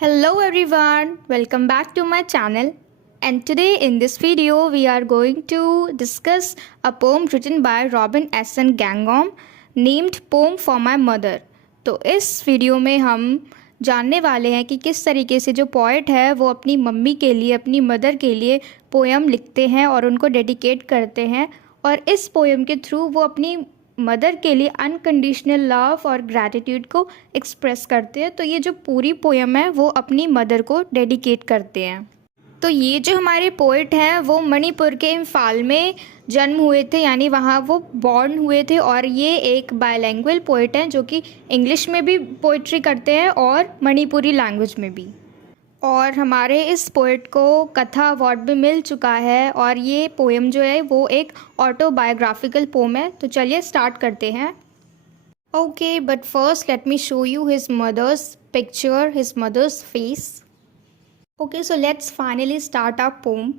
Hello everyone, welcome back to my channel. And today in this video we are going to discuss a poem written by Robin S.N. Gangom named Poem for My Mother. तो इस video में हम जानने वाले हैं कि किस तरीके से जो पोएट है वो अपनी मम्मी के लिए, अपनी मदर के लिए पोएम लिखते हैं और उनको डेडिकेट करते हैं, और इस पोएम के थ्रू वो अपनी मदर के लिए अनकंडीशनल लव और ग्रैटिट्यूड को एक्सप्रेस करते हैं। तो ये जो पूरी पोएम है वो अपनी मदर को डेडिकेट करते हैं। तो ये जो हमारे पोएट हैं वो मणिपुर के इम्फाल में जन्म हुए थे, यानी वहाँ वो बॉर्न हुए थे, और ये एक बायलैंग्वेज पोएट हैं जो कि इंग्लिश में भी पोइट्री करते हैं और मणिपुरी लैंग्वेज में भी। और हमारे इस पोएट को कथा अवार्ड भी मिल चुका है, और ये पोएम जो है वो एक ऑटोबायोग्राफिकल पोएम है। तो चलिए स्टार्ट करते हैं। Okay, but first let me show you his mother's picture, his mother's face. Okay, so let's finally start our poem.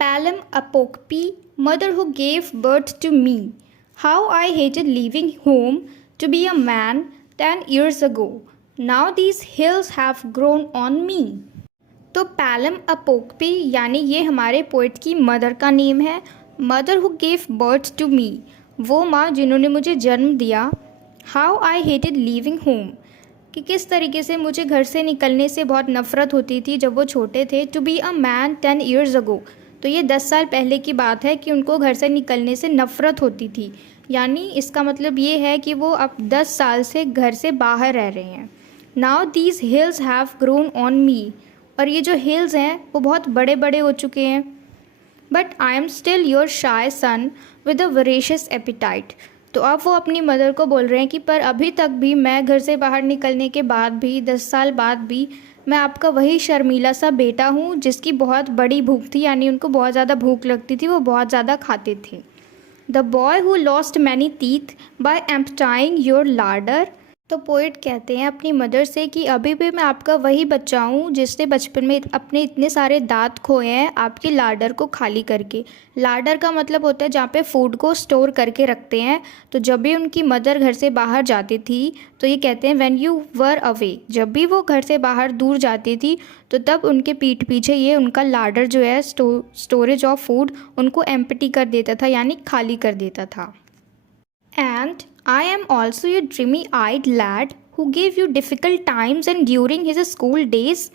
Palam Apokpi, mother who gave birth to me. How I hated leaving home to be a man 10 years ago. Now these hills have grown on me. तो पैलम अपोकपी यानी ये हमारे poet की mother का name है। Mother who gave birth to me, वो माँ जिन्होंने मुझे जन्म दिया। How I hated leaving home, कि किस तरीके से मुझे घर से निकलने से बहुत नफ़रत होती थी जब वो छोटे थे। To be a man 10 years ago, तो ये 10 साल पहले की बात है कि उनको घर से निकलने से नफ़रत होती थी, यानी इसका मतलब ये है कि वो अब 10 साल से घर से बाहर रह रहे हैं। Now these hills have grown on me, और ये जो हिल्स हैं वो बहुत बड़े बड़े हो चुके हैं। But I am still your shy son with a voracious appetite, तो अब वो अपनी मदर को बोल रहे हैं कि पर अभी तक भी मैं घर से बाहर निकलने के बाद भी, 10 साल बाद भी, मैं आपका वही शर्मीला सा बेटा हूँ जिसकी बहुत बड़ी भूख थी, यानी उनको बहुत ज़्यादा भूख लगती थी, वो बहुत ज़्यादा खाते थे। The boy who lost many teeth by emptying your larder, तो पोइट कहते हैं अपनी मदर से कि अभी भी मैं आपका वही बच्चा हूँ जिसने बचपन में अपने इतने सारे दांत खोए हैं आपके लार्डर को खाली करके। लार्डर का मतलब होता है जहाँ पे फूड को स्टोर करके रखते हैं। तो जब भी उनकी मदर घर से बाहर जाती थी तो ये कहते हैं व्हेन यू वर अवे, जब भी वो घर से बाहर दूर जाती थी तो तब उनके पीठ पीछे ये उनका लार्डर जो है स्टोरेज ऑफ फूड उनको एम्प्टी कर देता था, यानी खाली कर देता था। And I am also your dreamy-eyed lad who gave you difficult times and during his school days,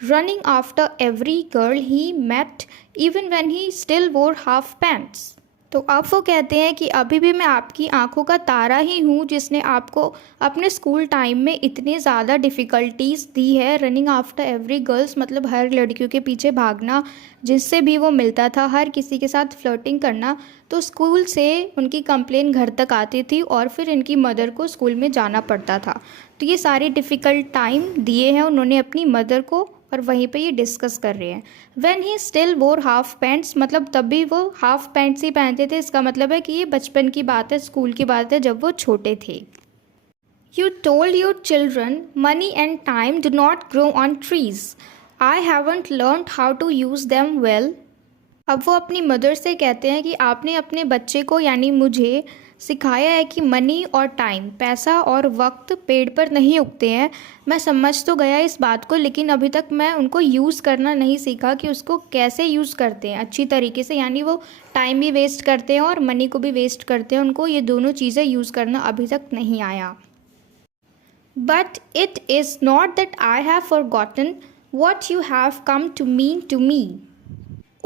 running after every girl he met even when he still wore half pants. तो अब वो कहते हैं कि अभी भी मैं आपकी आंखों का तारा ही हूँ जिसने आपको अपने स्कूल टाइम में इतनी ज़्यादा डिफ़िकल्टीज़ दी है। रनिंग आफ्टर एवरी गर्ल्स मतलब हर लड़कियों के पीछे भागना, जिससे भी वो मिलता था हर किसी के साथ फ्लर्टिंग करना। तो स्कूल से उनकी कंप्लेन घर तक आती थी और फिर इनकी मदर को स्कूल में जाना पड़ता था। तो ये सारे डिफ़िकल्ट टाइम दिए हैं उन्होंने अपनी मदर को, और वहीं पे ये डिस्कस कर रहे हैं। व्हेन ही स्टिल वोर हाफ पैंट्स, मतलब तब भी वो हाफ पैंट्स ही पहनते थे। इसका मतलब है कि ये बचपन की बात है, स्कूल की बात है, जब वो छोटे थे। You told your children money and time do not grow on trees, I haven't learned how to use them well. अब वो अपनी मदर से कहते हैं कि आपने अपने बच्चे को यानी मुझे सिखाया है कि मनी और टाइम, पैसा और वक्त पेड़ पर नहीं उगते हैं। मैं समझ तो गया इस बात को, लेकिन अभी तक मैं उनको यूज़ करना नहीं सीखा कि उसको कैसे यूज़ करते हैं अच्छी तरीके से। यानी वो टाइम भी वेस्ट करते हैं और मनी को भी वेस्ट करते हैं, उनको ये दोनों चीज़ें यूज़ करना अभी तक नहीं आया। But it is not that I have forgotten what you have come to mean to me,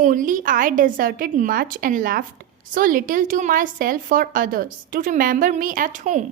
only I deserted much and left so little to myself for others to remember me at home.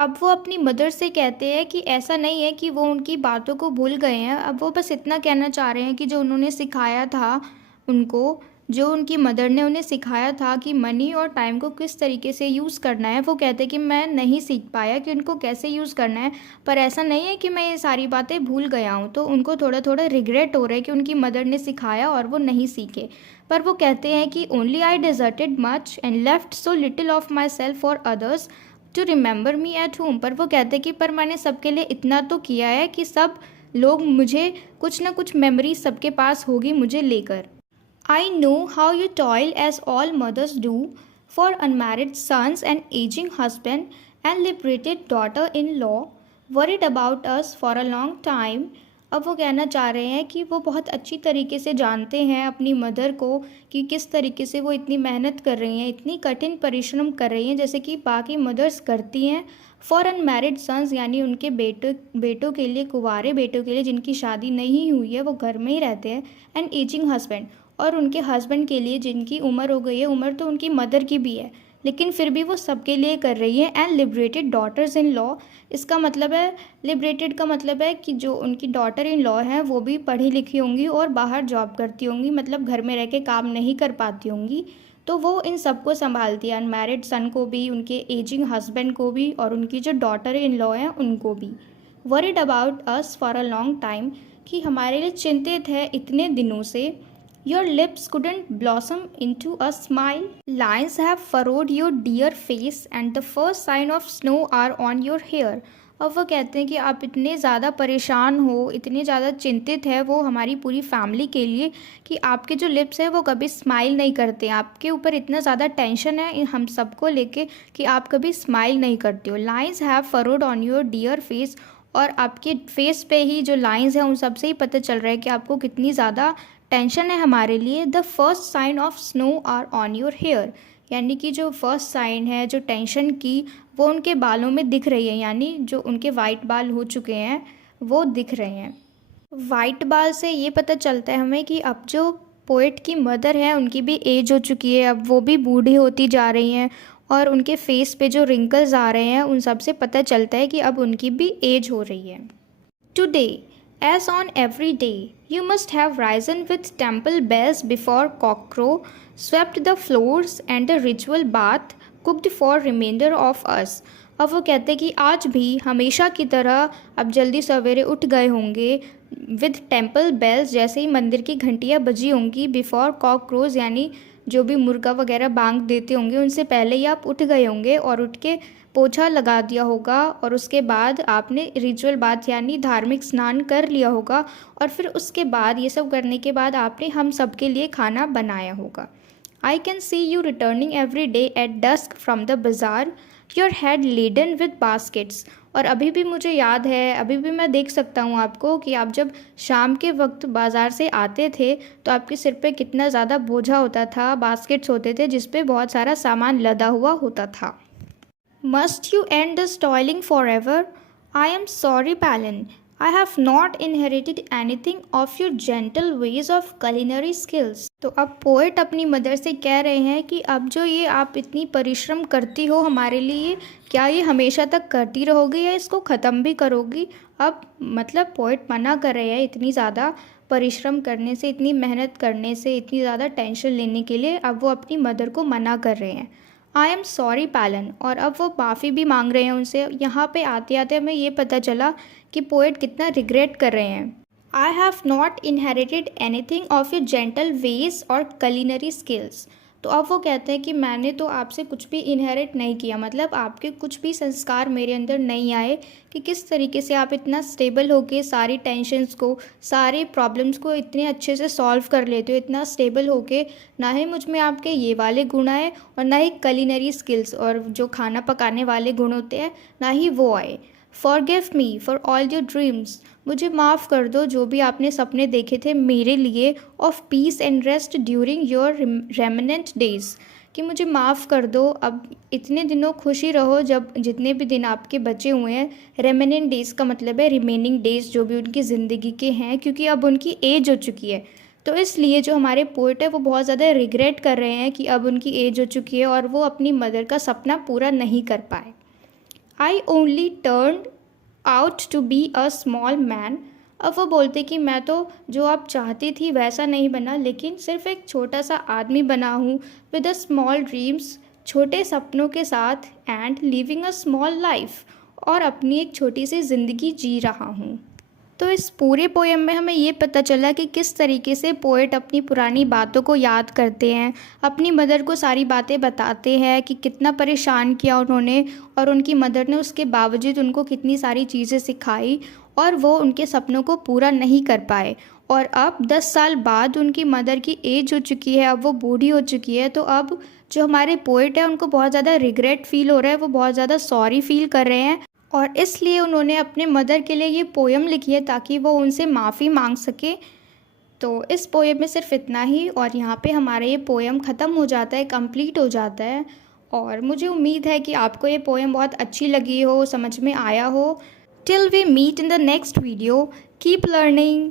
अब वो अपनी mother से कहते हैं कि ऐसा नहीं है कि वो उनकी बातों को भूल गए हैं। अब वो बस इतना कहना चाह रहे हैं कि जो उन्होंने सिखाया था उनको, जो उनकी मदर ने उन्हें सिखाया था कि मनी और टाइम को किस तरीके से यूज़ करना है, वो कहते हैं कि मैं नहीं सीख पाया कि उनको कैसे यूज़ करना है। पर ऐसा नहीं है कि मैं ये सारी बातें भूल गया हूँ। तो उनको थोड़ा थोड़ा रिग्रेट हो रहा है कि उनकी मदर ने सिखाया और वो नहीं सीखे। पर वो कहते हैं कि only I deserted much and left so little of myself for others to remember me at home. पर वो कहते हैं कि पर मैंने सबके लिए इतना तो किया है कि सब लोग मुझे कुछ ना कुछ मेमोरी सबके पास होगी मुझे लेकर। I know how you toil as all mothers do for unmarried sons and aging husband and liberated daughter-in-law, worried about us for a long time. अब वो कहना चाह रहे हैं कि वो बहुत अच्छी तरीके से जानते हैं अपनी मदर को कि किस तरीके से वो इतनी मेहनत कर रही हैं, इतनी कठिन परिश्रम कर रही हैं जैसे कि बाकी मदर्स करती हैं फॉर अनमैरिड सन्स, यानी उनके बेटों के लिए, कुंवारे बेटों के लिए जिनकी शादी नहीं हुई है, वो घर में ही रहते हैं। एंड एजिंग हस्बैंड, और उनके हस्बैंड के लिए जिनकी उम्र हो गई है, उम्र तो उनकी मदर की भी है लेकिन फिर भी वो सबके लिए कर रही है। And liberated daughters in law, इसका मतलब है, लिबरेटेड का मतलब है कि जो उनकी डॉटर इन लॉ हैं वो भी पढ़ी लिखी होंगी और बाहर जॉब करती होंगी, मतलब घर में रह के काम नहीं कर पाती होंगी, तो वो इन सबको संभालती है, अनमैरिड सन को भी, उनके एजिंग हस्बैंड को भी और उनकी जो डॉटर इन लॉ हैं उनको भी। Worried about us for a long time, कि हमारे लिए चिंतित है इतने दिनों से। Your lips couldn't blossom into a smile. Lines have furrowed your dear face and the first sign of snow are on your hair. अब वो कहते हैं कि आप इतने ज़्यादा परेशान हो, इतने ज़्यादा चिंतित है वो हमारी पूरी फैमिली के लिए कि आपके जो लिप्स हैं वो कभी स्माइल नहीं करते, आपके ऊपर इतना ज़्यादा टेंशन है हम सबको लेके कि आप कभी स्माइल नहीं करते हो। Lines have furrowed on your dear face, और आपके फेस पे ही जो लाइंस हैं उन सब से ही पता चल रहा है कि आपको कितनी ज़्यादा टेंशन है हमारे लिए। The first sign of snow are on your hair, यानी कि जो फर्स्ट साइन है जो टेंशन की वो उनके बालों में दिख रही है, यानी जो उनके वाइट बाल हो चुके हैं वो दिख रहे हैं। वाइट बाल से ये पता चलता है हमें कि अब जो पोएट की मदर है उनकी भी एज हो चुकी है, अब वो भी बूढ़ी होती जा रही हैं और उनके फेस पे जो रिंकल्स आ रहे हैं उन सब से पता चलता है कि अब उनकी भी एज हो रही है। Today as on every day, you must have risen with temple bells before cockcrow, swept the floors and the ritual bath, cooked for remainder of us. अब वो कहते हैं कि आज भी हमेशा की तरह अब जल्दी सवेरे उठ गए होंगे विद टेम्पल बेल्स, जैसे ही मंदिर की घंटियाँ बजी होंगी, बिफोर कॉकक्रोज यानी जो भी मुर्गा वगैरह बांग देते होंगे उनसे पहले ही आप उठ गए होंगे और उठ के पोछा लगा दिया होगा और उसके बाद आपने रिचुअल बाथ यानी धार्मिक स्नान कर लिया होगा और फिर उसके बाद ये सब करने के बाद आपने हम सब के लिए खाना बनाया होगा। I can see you returning every day at dusk from the bazaar, your head laden with baskets. और अभी भी मुझे याद है, अभी भी मैं देख सकता हूँ आपको कि आप जब शाम के वक्त बाज़ार से आते थे तो आपके सिर पे कितना ज़्यादा बोझा होता था, बास्केट्स होते थे जिस पे बहुत सारा सामान लदा हुआ होता था। Must you end this toiling forever? I am sorry, Palin. I have not inherited anything of your gentle ways of culinary skills. तो अब पोएट अपनी मदर से कह रहे हैं कि अब जो ये आप इतनी परिश्रम करती हो हमारे लिए, क्या ये हमेशा तक करती रहोगी या इसको ख़त्म भी करोगी? अब मतलब पोएट मना कर रहे हैं इतनी ज़्यादा परिश्रम करने से, इतनी मेहनत करने से, इतनी ज़्यादा टेंशन लेने के लिए अब वो अपनी मदर को मना कर रहे हैं। आई एम सॉरी पैलन, और अब वो माफ़ी भी मांग रहे हैं उनसे। यहाँ पे आते आते हमें ये पता चला कि पोएट कितना रिग्रेट कर रहे हैं। I have not inherited anything of your gentle ways और कलिनरी स्किल्स। तो अब वो कहते हैं कि मैंने तो आपसे कुछ भी इनहेरिट नहीं किया, मतलब आपके कुछ भी संस्कार मेरे अंदर नहीं आए कि किस तरीके से आप इतना स्टेबल होके सारी टेंशन्स को, सारे प्रॉब्लम्स को इतने अच्छे से सॉल्व कर लेते हो, इतना स्टेबल होके। ना ही मुझ में आपके ये वाले गुण आए और ना ही कलिनरी स्किल्स और जो खाना पकाने वाले गुण होते हैं ना ही वो आए। Forgive me for all your dreams, मुझे माफ़ कर दो जो भी आपने सपने देखे थे मेरे लिए, of peace and rest during your remnant days, कि मुझे माफ़ कर दो, अब इतने दिनों खुशी रहो जब जितने भी दिन आपके बचे हुए हैं। रेमिनेंट डेज़ का मतलब है रिमेनिंग डेज़ जो भी उनकी ज़िंदगी के हैं, क्योंकि अब उनकी एज हो चुकी है। तो इसलिए जो हमारे पोएट है वो बहुत ज़्यादा रिग्रेट कर रहे हैं कि अब उनकी एज हो चुकी है और वो अपनी मदर का सपना पूरा नहीं कर पाए। I only turn out to be a small man, अब वो बोलते कि मैं तो जो आप चाहती थी वैसा नहीं बना, लेकिन सिर्फ एक छोटा सा आदमी बना हूँ विद अ स्मॉल ड्रीम्स, छोटे सपनों के साथ, and living a small life, और अपनी एक छोटी सी ज़िंदगी जी रहा हूँ। तो इस पूरे पोएम में हमें ये पता चला कि किस तरीके से पोएट अपनी पुरानी बातों को याद करते हैं, अपनी मदर को सारी बातें बताते हैं कि कितना परेशान किया उन्होंने और उनकी मदर ने उसके बावजूद उनको कितनी सारी चीज़ें सिखाई और वो उनके सपनों को पूरा नहीं कर पाए। और अब 10 साल बाद उनकी मदर की एज हो चुकी है, अब वो बूढ़ी हो चुकी है, तो अब जो हमारे पोएट है उनको बहुत ज़्यादा रिग्रेट फील हो रहा है, वो बहुत ज़्यादा सॉरी फील कर रहे हैं और इसलिए उन्होंने अपने मदर के लिए ये पोएम लिखी है ताकि वो उनसे माफ़ी मांग सके। तो इस पोएम में सिर्फ इतना ही, और यहाँ पे हमारा ये पोएम ख़त्म हो जाता है, कंप्लीट हो जाता है। और मुझे उम्मीद है कि आपको ये पोएम बहुत अच्छी लगी हो, समझ में आया हो। Till we meet in the next video, keep learning.